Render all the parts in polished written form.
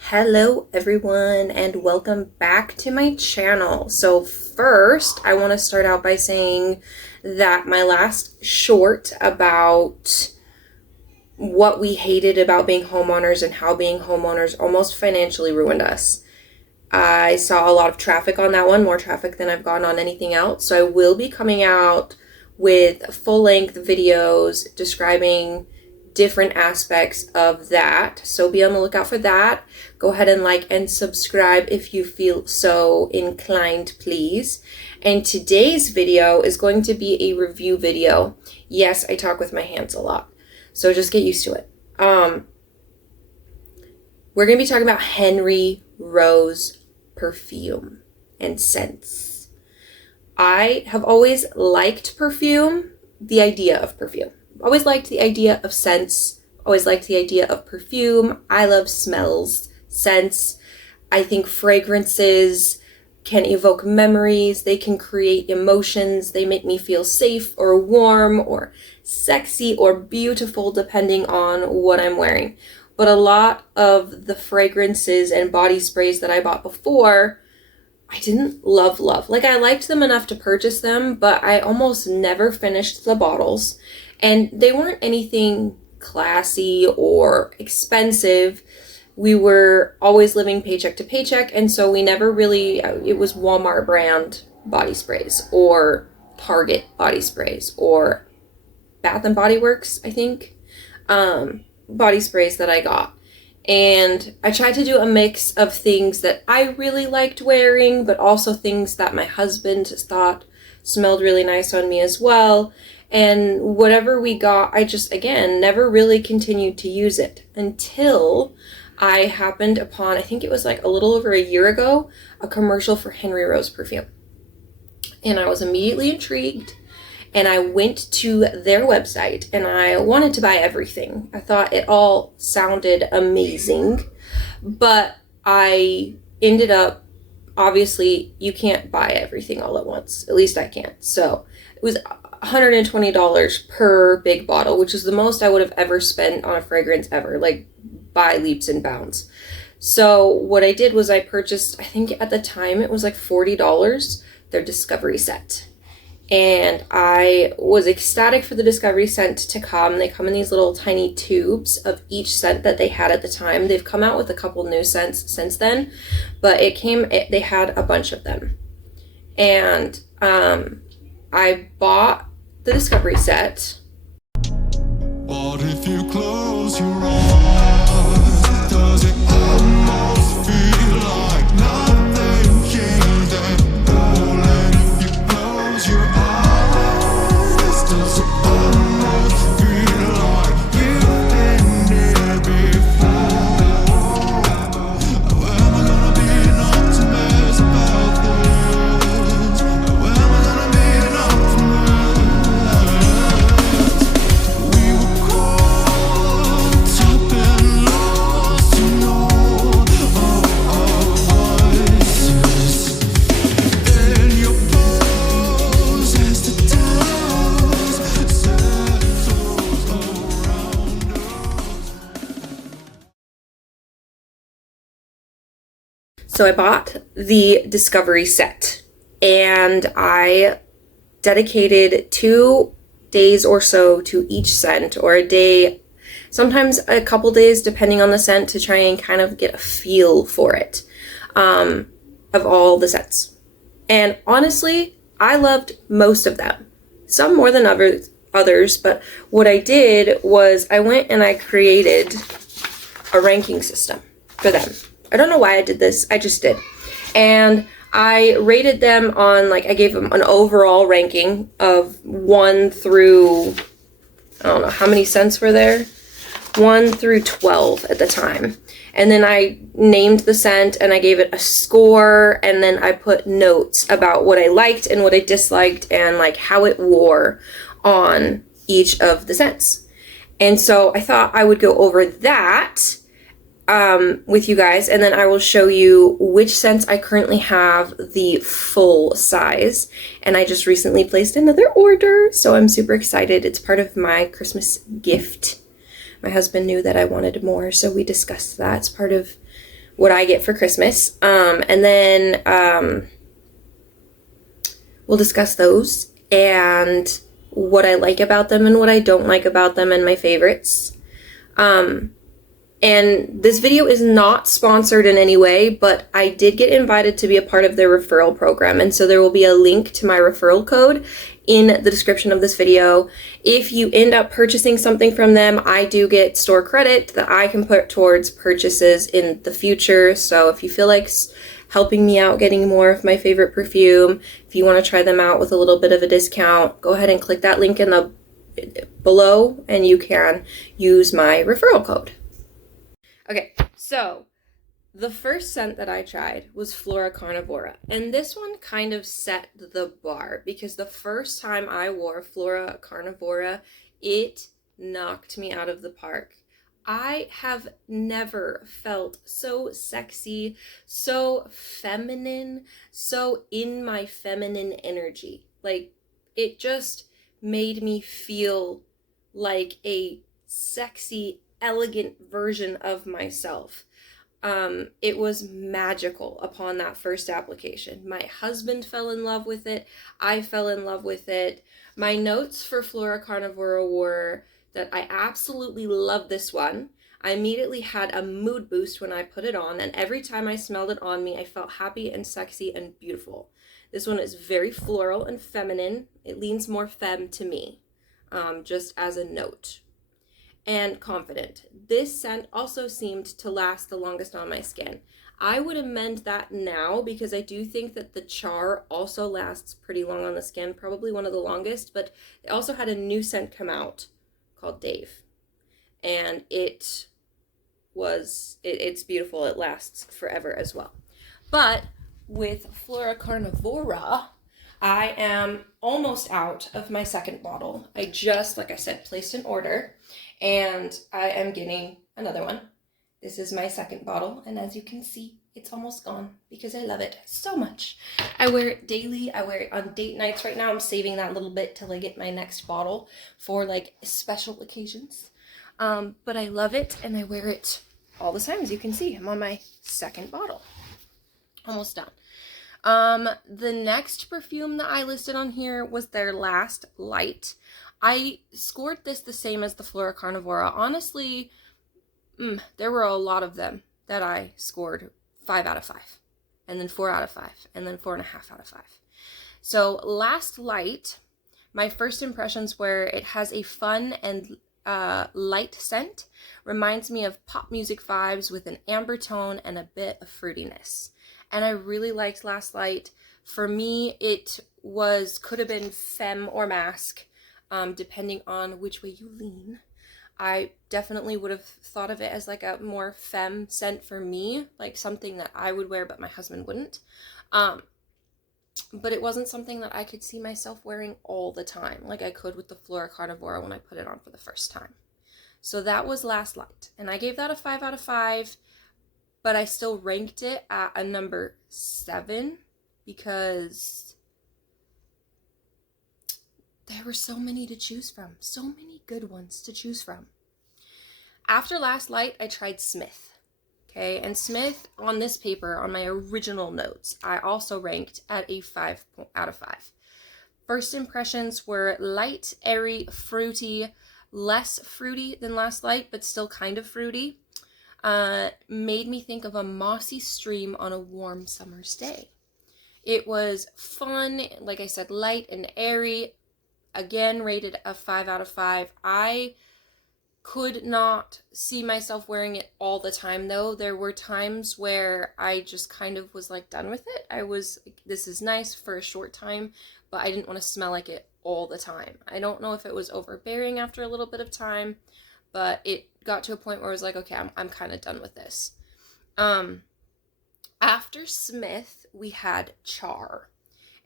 Hello everyone and welcome back to my channel. So first I want to start out by saying that my last short about what we hated about being homeowners and how being homeowners almost financially ruined us. I saw a lot of traffic on that one, more traffic than I've gotten on anything else. So I will be coming out with full-length videos describing different aspects of that. So be on the lookout for that. Go ahead and like and subscribe if you feel so inclined, please. And today's video is going to be a review video. Yes, I talk with my hands a lot, so just get used to it. We're going to be talking about Henry Rose perfume and scents. I have always liked perfume, the idea of perfume. Always liked the idea of scents, always liked the idea of perfume. I love smells, scents. I think fragrances can evoke memories. They can create emotions. They make me feel safe or warm or sexy or beautiful depending on what I'm wearing. But a lot of the fragrances and body sprays that I bought before, I didn't love. Like, I liked them enough to purchase them, but I almost never finished the bottles. And they weren't anything classy or expensive. We were always living paycheck to paycheck, and so we never really, it was Walmart brand body sprays or Target body sprays or Bath and Body Works, I think, body sprays that I got. And I tried to do a mix of things that I really liked wearing, but also things that my husband thought smelled really nice on me as well. And whatever we got, I just, again, never really continued to use it until I happened upon, I think it was like a little over a year ago, a commercial for Henry Rose perfume. And I was immediately intrigued, and I went to their website and I wanted to buy everything. I thought it all sounded amazing, but I ended up, obviously, you can't buy everything all at once. At least I can't. So it was $120 per big bottle, which is the most I would have ever spent on a fragrance ever, like by leaps and bounds. So what I did was I purchased, I think at the time it was like $40, their Discovery set. And I was ecstatic for the Discovery scent to come. They come in these little tiny tubes of each scent that they had at the time. They've come out with a couple new scents since then, but they had a bunch of them. And I bought the Discovery set. What if you close your eyes? Does it almost feel like nothing changed at all? And if you close your eyes, does it almost feel like you've been there before? Am I gonna be an optimist about this? Am I gonna be an optimist? We were caught up and lost in all of our voices. In your pose as the towers settle around us. So I bought the Discovery set, and I dedicated 2 days or so to each scent, or a day, sometimes a couple days depending on the scent, to try and kind of get a feel for it, of all the scents. And honestly, I loved most of them, some more than others, but what I did was I went and I created a ranking system for them. I don't know why I did this, I just did. And I rated them on, like, I gave them an overall ranking of 1 through, I don't know, how many scents were there? 1 through 12 at the time. And then I named the scent and I gave it a score, and then I put notes about what I liked and what I disliked and like how it wore on each of the scents. And so I thought I would go over that with you guys, and then I will show you which scents I currently have the full size. And I just recently placed another order, so I'm super excited. It's part of my Christmas gift. My husband knew that I wanted more, so we discussed that. It's part of what I get for Christmas. And then we'll discuss those and what I like about them and what I don't like about them and my favorites. And this video is not sponsored in any way, but I did get invited to be a part of their referral program. And so there will be a link to my referral code in the description of this video. If you end up purchasing something from them, I do get store credit that I can put towards purchases in the future. So if you feel like helping me out getting more of my favorite perfume, if you want to try them out with a little bit of a discount, go ahead and click that link in the below and you can use my referral code. Okay, so the first scent that I tried was Flora Carnivora, and this one kind of set the bar because the first time I wore Flora Carnivora, it knocked me out of the park. I have never felt so sexy, so feminine, so in my feminine energy. Like, it just made me feel like a sexy, elegant version of myself. It was magical upon that first application. My husband fell in love with it. I fell in love with it. My notes for Flora Carnivora were that I absolutely love this one. I immediately had a mood boost when I put it on, and every time I smelled it on me, I felt happy and sexy and beautiful. This one is very floral and feminine. It leans more femme to me, just as a note. And confident. This scent also seemed to last the longest on my skin. I would amend that now because I do think that the Char also lasts pretty long on the skin, probably one of the longest, but they also had a new scent come out called Dave. And it's beautiful. It lasts forever as well. But with Flora Carnivora, I am almost out of my second bottle. I just, like I said, placed an order. And I am getting another one. This is my second bottle, and as you can see, it's almost gone because I love it so much. I wear it daily. I wear it on date nights. Right now I'm saving that little bit till I get my next bottle for like special occasions. But I love it, and I wear it all the time. As you can see, I'm on my second bottle. Almost done. The next perfume that I listed on here was their Last Light. I scored this the same as the Flora Carnivora. Honestly, there were a lot of them that I scored 5 out of 5, and then 4 out of 5, and then 4.5 out of 5. So Last Light, my first impressions were it has a fun and light scent. Reminds me of pop music vibes with an amber tone and a bit of fruitiness. And I really liked Last Light. For me, it could have been femme or masc. Depending on which way you lean. I definitely would have thought of it as like a more femme scent for me, like something that I would wear but my husband wouldn't. But it wasn't something that I could see myself wearing all the time, like I could with the Flora Carnivora when I put it on for the first time. So that was Last Light, and I gave that a 5 out of 5, but I still ranked it at a number 7 because there were so many to choose from. So many good ones to choose from. After Last Light, I tried Smith. Okay, and Smith, on this paper, on my original notes, I also ranked at a 5 out of 5. First impressions were light, airy, fruity, less fruity than Last Light, but still kind of fruity. Made me think of a mossy stream on a warm summer's day. It was fun, like I said, light and airy. Again, rated a 5 out of 5. I could not see myself wearing it all the time, though. There were times where I just kind of was like done with it. This is nice for a short time, but I didn't want to smell like it all the time. I don't know if it was overbearing after a little bit of time, but it got to a point where I was like, okay, I'm kind of done with this. After Smith, we had Char.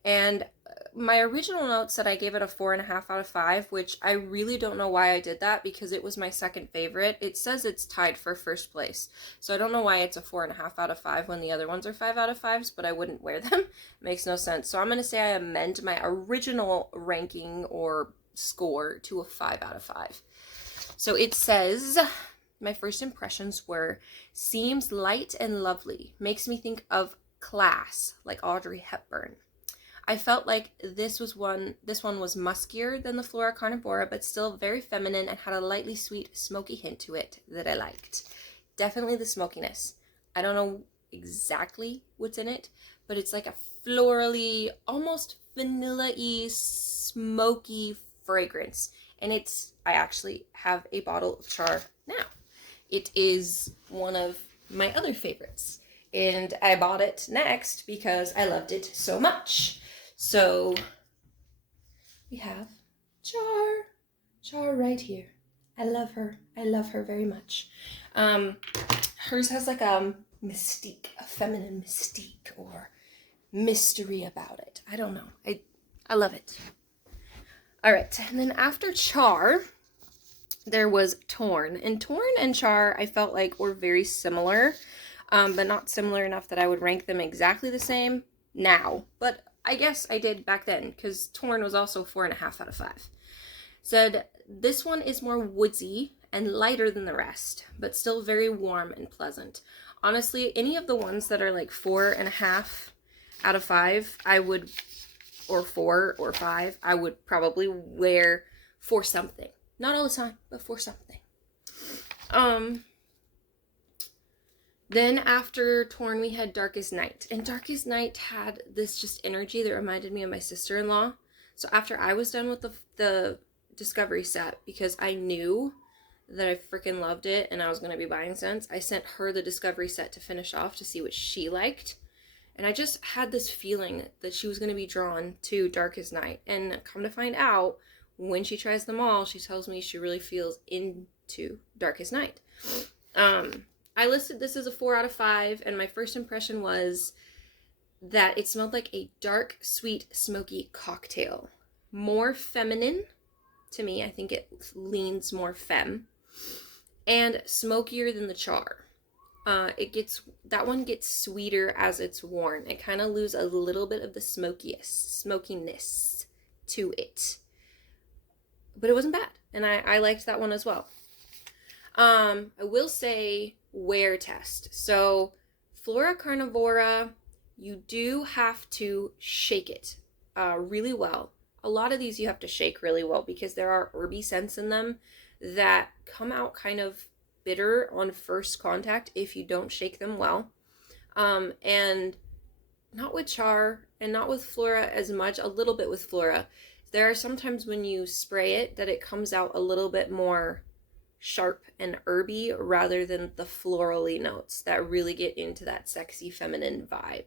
And my original note said I gave it a 4.5 out of 5, which I really don't know why I did that because it was my second favorite. It says it's tied for first place. So I don't know why it's a 4.5 out of 5 when the other ones are 5 out of 5s, but I wouldn't wear them. Makes no sense. So I'm going to say I amend my original ranking or score to a 5 out of 5. So it says, my first impressions were, seems light and lovely, makes me think of class, like Audrey Hepburn. I felt like this one was muskier than the Flora Carnivora, but still very feminine and had a lightly sweet, smoky hint to it that I liked. Definitely the smokiness. I don't know exactly what's in it, but it's like a florally, almost vanilla-y, smoky fragrance. And I actually have a bottle of Char now. It is one of my other favorites. And I bought it next because I loved it so much. So we have Char right here. I love her. I love her very much. Hers has like a mystique, a feminine mystique or mystery about it. I don't know. I love it. All right, and then after Char, there was Torn. And Torn and Char, I felt like were very similar, but not similar enough that I would rank them exactly the same now. But I guess I did back then, because Torn was also 4.5 out of 5. Said, this one is more woodsy and lighter than the rest, but still very warm and pleasant. Honestly, any of the ones that are like 4.5 out of 5, I would, or 4 or 5, I would probably wear for something. Not all the time, but for something. Then after Torn, we had Darkest Night. And Darkest Night had this just energy that reminded me of my sister-in-law. So after I was done with the Discovery set, because I knew that I freaking loved it and I was going to be buying scents, I sent her the Discovery set to finish off to see what she liked. And I just had this feeling that she was going to be drawn to Darkest Night. And come to find out, when she tries them all, she tells me she really feels into Darkest Night. I listed this as a 4 out of 5, and my first impression was that it smelled like a dark, sweet, smoky cocktail. More feminine to me. I think it leans more femme. And smokier than the Char. That one gets sweeter as it's worn. It kind of loses a little bit of the smokiness to it. But it wasn't bad, and I liked that one as well. I will say wear test. So Flora Carnivora, you do have to shake it really well. A lot of these you have to shake really well because there are herby scents in them that come out kind of bitter on first contact if you don't shake them well. And not with Char and not with Flora as much, a little bit with Flora. There are sometimes when you spray it that it comes out a little bit more sharp and herby rather than the florally notes that really get into that sexy feminine vibe.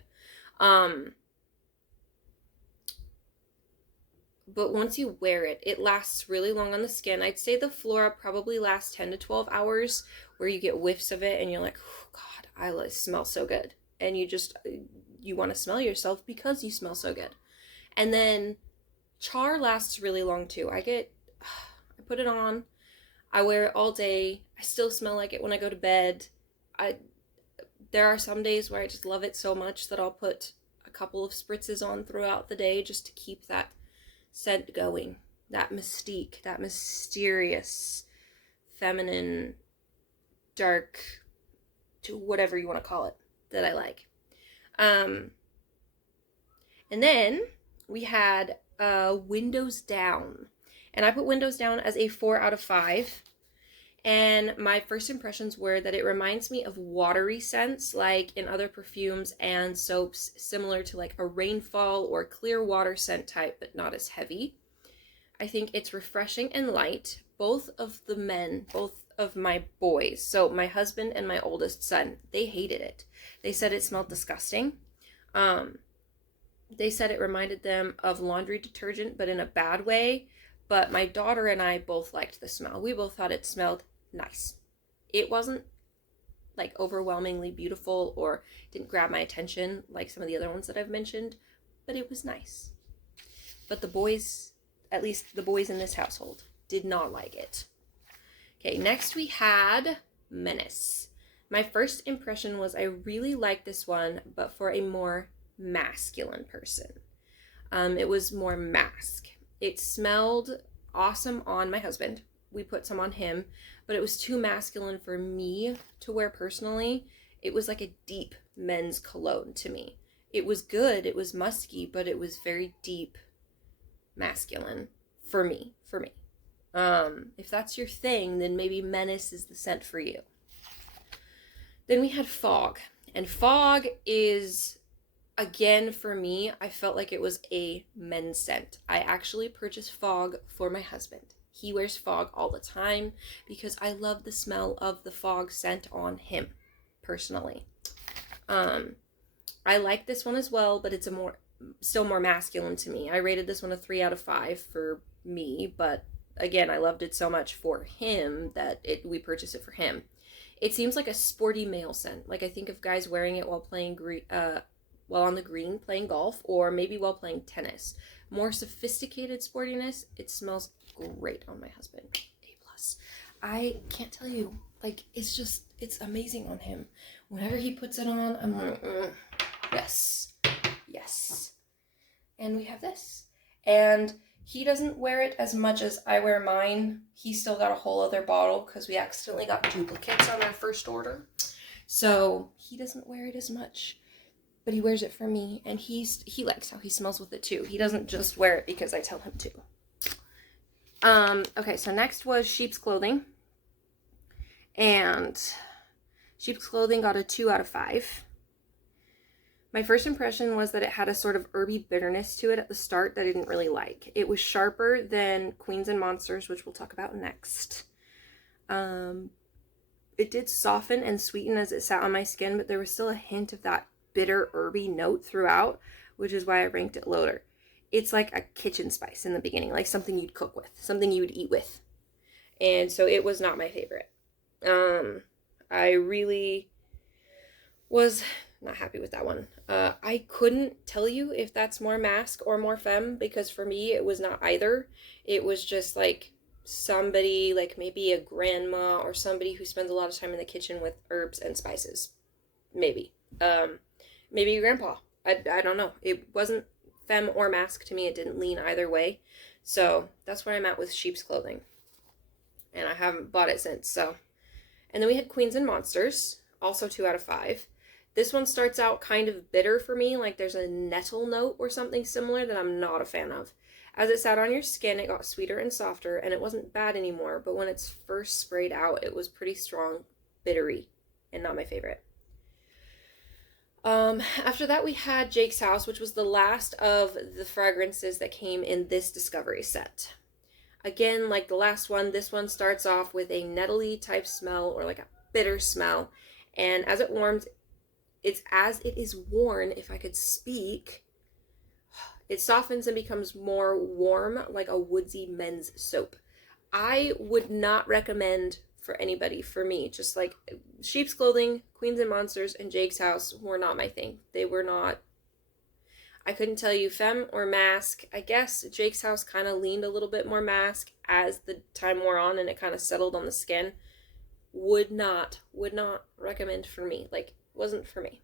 But once you wear it, it lasts really long on the skin. I'd say the Flora probably lasts 10 to 12 hours where you get whiffs of it and you're like, oh God, I smell so good. And you want to smell yourself because you smell so good. And then Char lasts really long too. I put it on, I wear it all day. I still smell like it when I go to bed. There are some days where I just love it so much that I'll put a couple of spritzes on throughout the day just to keep that scent going. That mystique, that mysterious, feminine, dark, to whatever you want to call it, that I like. And then we had Windows Down. And I put Windows Down as a 4 out of 5. And my first impressions were that it reminds me of watery scents, like in other perfumes and soaps, similar to like a rainfall or clear water scent type, but not as heavy. I think it's refreshing and light. Both of my boys, so my husband and my oldest son, they hated it. They said it smelled disgusting. They said it reminded them of laundry detergent, but in a bad way. But my daughter and I both liked the smell. We both thought it smelled nice. It wasn't like overwhelmingly beautiful or didn't grab my attention like some of the other ones that I've mentioned, but it was nice. But the boys, at least the boys in this household, did not like it. Okay, next we had Menace. My first impression was I really liked this one, but for a more masculine person. It was more mask. It smelled awesome on my husband. We put some on him, but it was too masculine for me to wear personally. It was like a deep men's cologne to me. It was good, it was musky, but it was very deep masculine for me. If that's your thing, then maybe Menace is the scent for you. Then we had Fog. And Fog is, again, for me, I felt like it was a men's scent. I actually purchased Fog for my husband. He wears Fog all the time because I love the smell of the Fog scent on him, personally. I like this one as well, but it's still more masculine to me. I rated this one a 3 out of 5 for me, but again, I loved it so much for him that we purchased it for him. It seems like a sporty male scent. Like I think of guys wearing it while playing while on the green playing golf, or maybe while playing tennis. More sophisticated sportiness. It smells great on my husband. A+. I can't tell you. Like it's amazing on him. Whenever he puts it on, I'm like, yes. And we have this. And he doesn't wear it as much as I wear mine. He still got a whole other bottle because we accidentally got duplicates on our first order. So he doesn't wear it as much, but he wears it for me, and he likes how he smells with it too. He doesn't just wear it because I tell him to. Okay, so next was Sheep's Clothing. And Sheep's Clothing got a 2 out of 5. My first impression was that it had a sort of herby bitterness to it at the start that I didn't really like. It was sharper than Queens and Monsters, which we'll talk about next. It did soften and sweeten as it sat on my skin, but there was still a hint of that bitter herby note throughout, which is why I ranked it lower. It's like a kitchen spice in the beginning, like something you'd cook with, something you would eat with. And so it was not my favorite. I really was not happy with that one. I couldn't tell you if that's more masc or more femme, because for me it was not either. It was just like somebody, like maybe a grandma or somebody who spends a lot of time in the kitchen with herbs and spices. Maybe. Maybe your grandpa. I don't know. It wasn't femme or masc to me. It didn't lean either way. So that's where I'm at with Sheep's Clothing. And I haven't bought it since, so. And then we had Queens and Monsters, also 2 out of 5. This one starts out kind of bitter for me, like there's a nettle note or something similar that I'm not a fan of. As it sat on your skin, it got sweeter and softer, and it wasn't bad anymore, but when it's first sprayed out, it was pretty strong, bittery, and not my favorite. After that, we had Jake's House, which was the last of the fragrances that came in this Discovery set. Again, like the last one, this one starts off with a nettly type smell, or like a bitter smell, and as it warms, it's as it is worn, if I could speak, it softens and becomes more warm, like a woodsy men's soap. I would not recommend for anybody, for me, just like Sheep's Clothing, Queens and Monsters, and Jake's House were not my thing. They were not, I couldn't tell you femme or masc. I guess Jake's House kind of leaned a little bit more masc as the time wore on and it kind of settled on the skin. Would not recommend for me. Like, wasn't for me.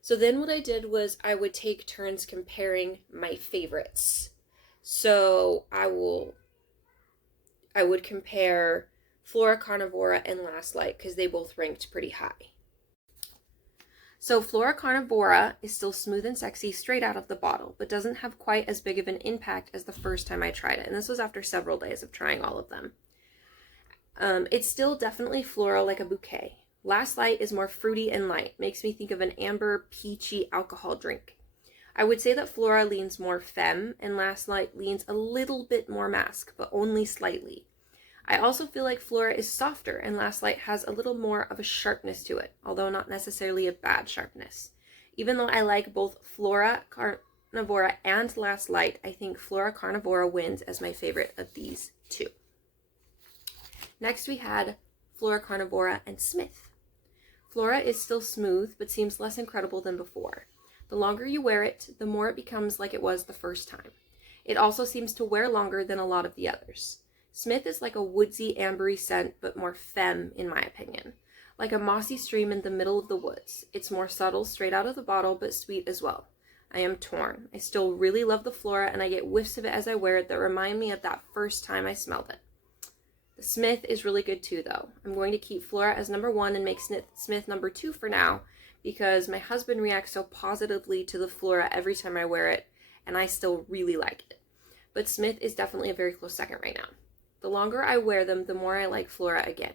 So then what I did was I would take turns comparing my favorites. So I would compare Flora Carnivora and Last Light because they both ranked pretty high. So Flora Carnivora is still smooth and sexy straight out of the bottle, but doesn't have quite as big of an impact as the first time I tried it. And this was after several days of trying all of them. It's still definitely floral, like a bouquet. Last Light is more fruity and light, makes me think of an amber, peachy alcohol drink. I would say that Flora leans more femme, and Last Light leans a little bit more masc, but only slightly. I also feel like Flora is softer, and Last Light has a little more of a sharpness to it, although not necessarily a bad sharpness. Even though I like both Flora Carnivora and Last Light, I think Flora Carnivora wins as my favorite of these two. Next we had Flora Carnivora and Smith. Flora is still smooth, but seems less incredible than before. The longer you wear it, the more it becomes like it was the first time. It also seems to wear longer than a lot of the others. Smith is like a woodsy, ambery scent, but more femme, in my opinion. Like a mossy stream in the middle of the woods. It's more subtle, straight out of the bottle, but sweet as well. I am torn. I still really love the Flora, and I get whiffs of it as I wear it that remind me of that first time I smelled it. Smith is really good too, though. I'm going to keep Flora as number 1 and make Smith number 2 for now, because my husband reacts so positively to the Flora every time I wear it, and I still really like it. But Smith is definitely a very close second right now. The longer I wear them, the more I like Flora again.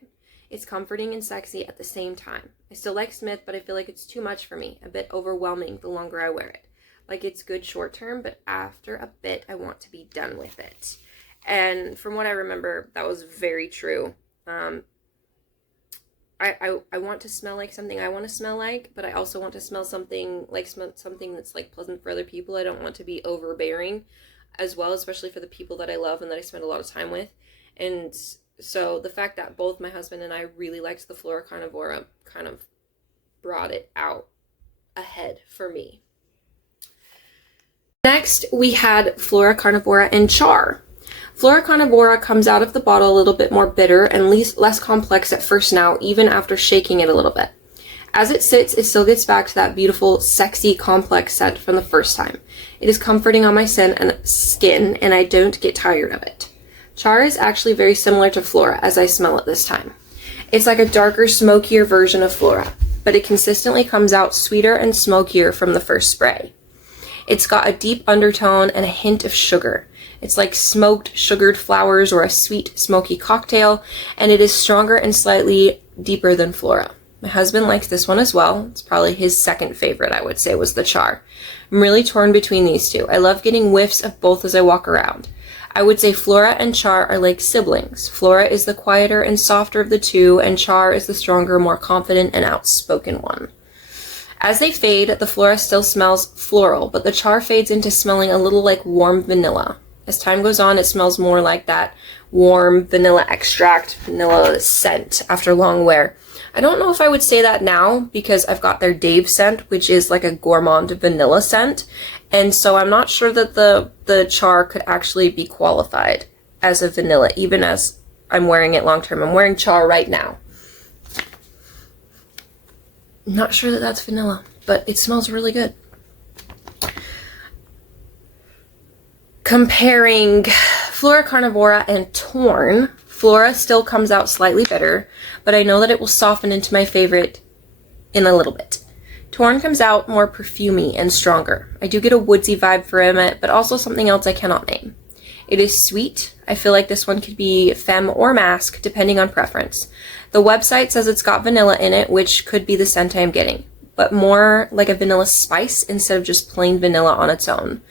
It's comforting and sexy at the same time. I still like Smith, but I feel like it's too much for me, a bit overwhelming the longer I wear it. Like, it's good short term, but after a bit, I want to be done with it. And from what I remember, that was very true. I want to smell like something I want to smell like, but I also want to smell something like something that's like pleasant for other people. I don't want to be overbearing as well, especially for the people that I love and that I spend a lot of time with. And so the fact that both my husband and I really liked the Flora Carnivora kind of brought it out ahead for me. Next, we had Flora Carnivora and Char. Flora Carnivora comes out of the bottle a little bit more bitter and less complex at first now, even after shaking it a little bit. As it sits, it still gets back to that beautiful, sexy, complex scent from the first time. It is comforting on my skin, and I don't get tired of it. Char is actually very similar to Flora as I smell it this time. It's like a darker, smokier version of Flora, but it consistently comes out sweeter and smokier from the first spray. It's got a deep undertone and a hint of sugar. It's like smoked sugared flowers or a sweet, smoky cocktail, and it is stronger and slightly deeper than Flora. My husband likes this one as well. It's probably his second favorite, I would say, was the Char. I'm really torn between these two. I love getting whiffs of both as I walk around. I would say Flora and Char are like siblings. Flora is the quieter and softer of the two, and Char is the stronger, more confident and outspoken one. As they fade, the Flora still smells floral, but the Char fades into smelling a little like warm vanilla. As time goes on, it smells more like that warm vanilla extract, vanilla scent after long wear. I don't know if I would say that now because I've got their Dave scent, which is like a gourmand vanilla scent. And so I'm not sure that the Char could actually be qualified as a vanilla, even as I'm wearing it long term. I'm wearing Char right now. I'm not sure that that's vanilla, but it smells really good. Comparing Flora Carnivora and Torn, Flora still comes out slightly bitter, but I know that it will soften into my favorite in a little bit. Torn comes out more perfumey and stronger. I do get a woodsy vibe from it, but also something else I cannot name. It is sweet. I feel like this one could be femme or mask, depending on preference. The website says it's got vanilla in it, which could be the scent I am getting, but more like a vanilla spice instead of just plain vanilla on its own.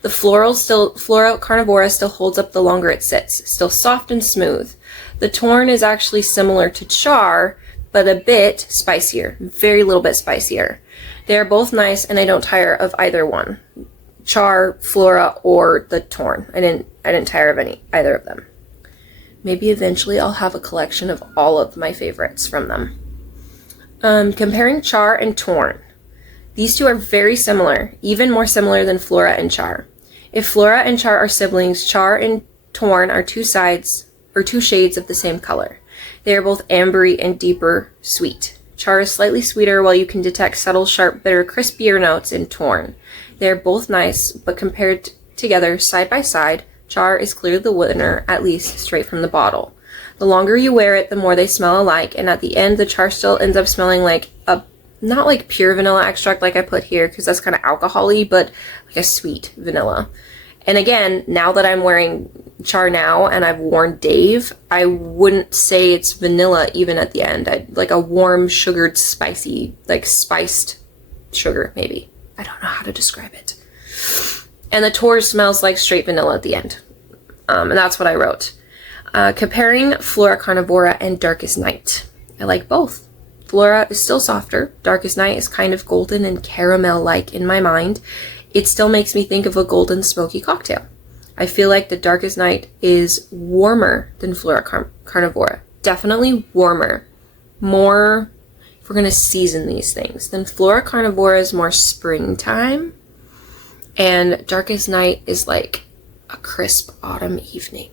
The Flora Carnivora still holds up the longer it sits, still soft and smooth. The Torn is actually similar to Char, but a bit spicier, very little bit spicier. They are both nice, and I don't tire of either one. Char, Flora, or the Torn. I didn't tire of either of them. Maybe eventually I'll have a collection of all of my favorites from them. Comparing Char and Torn. These two are very similar, even more similar than Flora and Char. If Flora and Char are siblings, Char and Torn are two shades of the same color. They are both ambery and deeper sweet. Char is slightly sweeter, while you can detect subtle, sharp, bitter, crispier notes in Torn. They are both nice, but compared together side by side, Char is clearly the winner, at least straight from the bottle. The longer you wear it, the more they smell alike, and at the end, the Char still ends up smelling like not like pure vanilla extract like I put here, because that's kind of alcohol-y, but like a sweet vanilla. And again, now that I'm wearing Char now and I've worn Dave, I wouldn't say it's vanilla even at the end. Like a warm, sugared, spicy, like spiced sugar, maybe. I don't know how to describe it. And the Torn smells like straight vanilla at the end. And that's what I wrote. Comparing Flora Carnivora and Darkest Night. I like both. Flora is still softer. Darkest Night is kind of golden and caramel-like in my mind. It still makes me think of a golden smoky cocktail. I feel like the Darkest Night is warmer than Flora Carnivora. Definitely warmer. More, if we're going to season these things, then Flora Carnivora is more springtime. And Darkest Night is like a crisp autumn evening.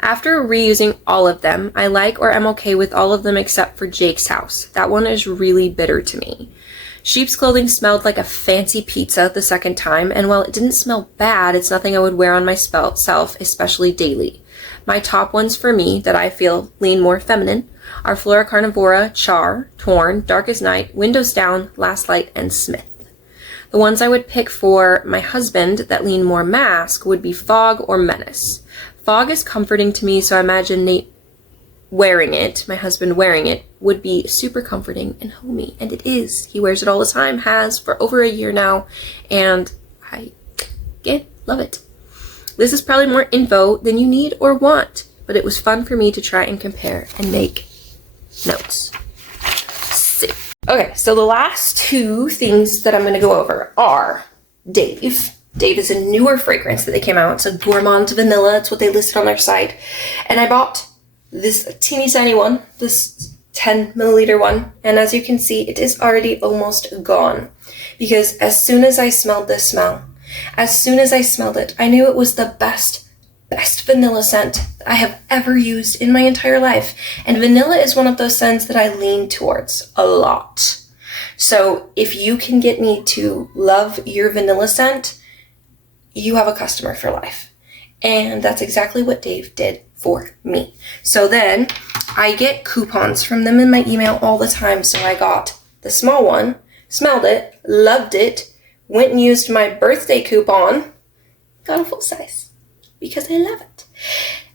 After reusing all of them, I like or am okay with all of them except for Jake's House. That one is really bitter to me. Sheep's Clothing smelled like a fancy pizza the second time, and while it didn't smell bad, it's nothing I would wear on myself, especially daily. My top ones for me that I feel lean more feminine are Flora Carnivora, Char, Torn, Darkest Night, Windows Down, Last Light, and Smith. The ones I would pick for my husband that lean more mask would be Fog or Menace. Fog is comforting to me, so I imagine Nate wearing it, my husband wearing it, would be super comforting and homey, and it is. He wears it all the time, has for over a year now, and I love it. This is probably more info than you need or want, but it was fun for me to try and compare and make notes. Okay, so the last two things that I'm going to go over are Dave. Dave is a newer fragrance that they came out. It's a Gourmand Vanilla. It's what they listed on their site. And I bought this teeny tiny one, this 10 milliliter one. And as you can see, it is already almost gone. Because as soon as I smelled this smell, as soon as I smelled it, I knew it was the best vanilla scent I have ever used in my entire life. And vanilla is one of those scents that I lean towards a lot. So if you can get me to love your vanilla scent, you have a customer for life. And that's exactly what Dave did for me. So then I get coupons from them in my email all the time. So I got the small one, smelled it, loved it, went and used my birthday coupon, got a full size. Because I love it.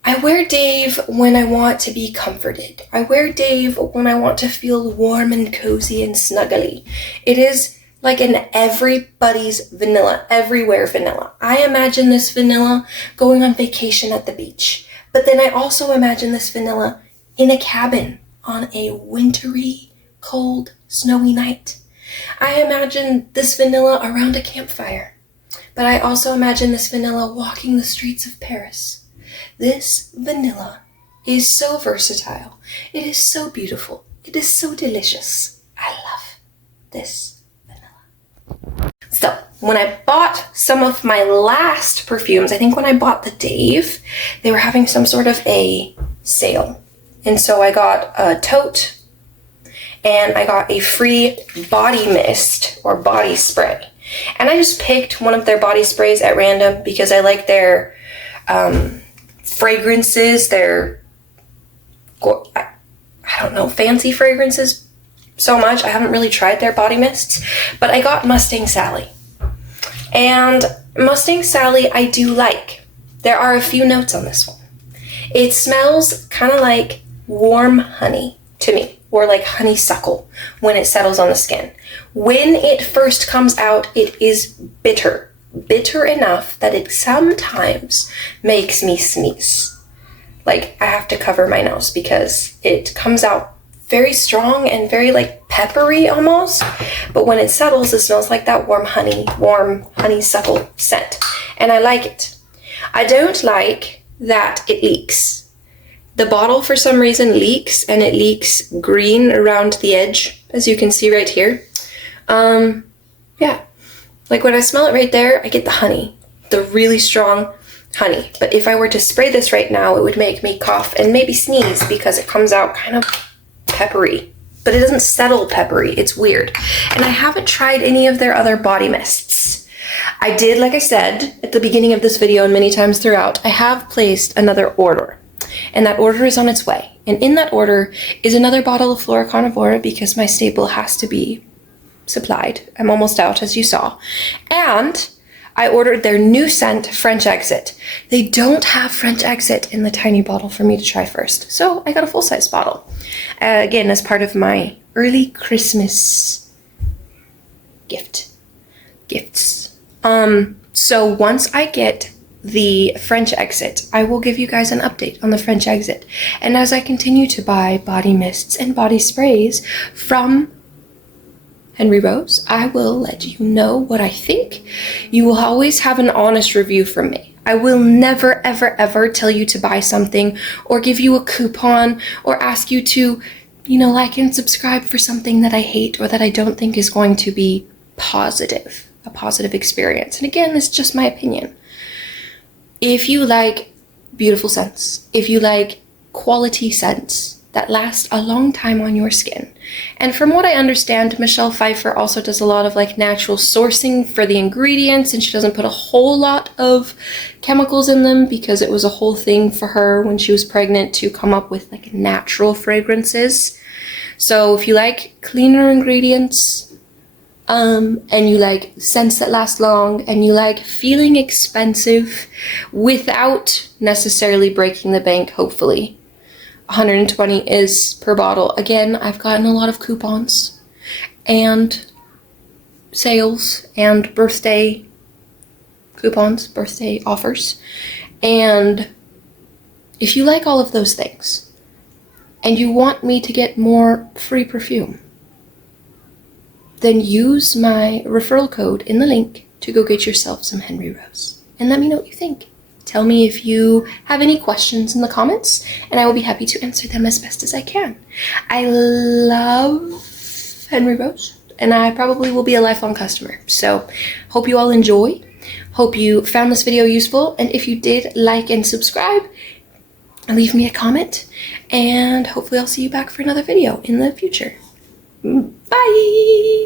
I wear Dave when I want to be comforted. I wear Dave when I want to feel warm and cozy and snuggly. It is like an everybody's vanilla, everywhere vanilla. I imagine this vanilla going on vacation at the beach. But then I also imagine this vanilla in a cabin on a wintry, cold, snowy night. I imagine this vanilla around a campfire. But I also imagine this vanilla walking the streets of Paris. This vanilla is so versatile. It is so beautiful. It is so delicious. I love this vanilla. So, when I bought some of my last perfumes, I think when I bought the Dave, they were having some sort of a sale. And so I got a tote, and I got a free body mist or body spray. And I just picked one of their body sprays at random because I like their fragrances, their, I don't know, fancy fragrances so much. I haven't really tried their body mists, but I got Mustang Sally. And Mustang Sally I do like. There are a few notes on this one. It smells kind of like warm honey to me, or like honeysuckle when it settles on the skin. When it first comes out, it is bitter. Bitter enough that it sometimes makes me sneeze. Like, I have to cover my nose because it comes out very strong and very like peppery almost. But when it settles, it smells like that warm honeysuckle scent. And I like it. I don't like that it leaks. The bottle for some reason leaks, and it leaks green around the edge, as you can see right here. Yeah, like when I smell it right there, I get the honey, the really strong honey. But if I were to spray this right now, it would make me cough and maybe sneeze because it comes out kind of peppery, but it doesn't settle peppery. It's weird. And I haven't tried any of their other body mists. I did, like I said at the beginning of this video and many times throughout, I have placed another order. And that order is on its way. And in that order is another bottle of Flora Carnivora because my staple has to be supplied. I'm almost out, as you saw. And I ordered their new scent, French Exit. They don't have French Exit in the tiny bottle for me to try first. So I got a full-size bottle. Again, as part of my early Christmas gifts. So once I get the French Exit, I will give you guys an update on the French Exit. And as I continue to buy body mists and body sprays from Henry Rose, I will let you know what I think. You will always have an honest review from me. I will never, ever, ever tell you to buy something or give you a coupon or ask you to, like and subscribe for something that I hate or that I don't think is going to be positive, a positive experience. And again, this is just my opinion. If you like beautiful scents, if you like quality scents, that last a long time on your skin. And from what I understand, Michelle Pfeiffer also does a lot of like natural sourcing for the ingredients, and she doesn't put a whole lot of chemicals in them because it was a whole thing for her when she was pregnant to come up with like natural fragrances. So if you like cleaner ingredients, and you like scents that last long, and you like feeling expensive without necessarily breaking the bank, hopefully, 120 is per bottle. Again, I've gotten a lot of coupons and sales and birthday coupons, birthday offers. And if you like all of those things and you want me to get more free perfume, then use my referral code in the link to go get yourself some Henry Rose. And let me know what you think. Tell me if you have any questions in the comments, and I will be happy to answer them as best as I can. I love Henry Rose, and I probably will be a lifelong customer. So hope you all enjoy. Hope you found this video useful, and if you did, like and subscribe, leave me a comment, and hopefully I'll see you back for another video in the future. Bye!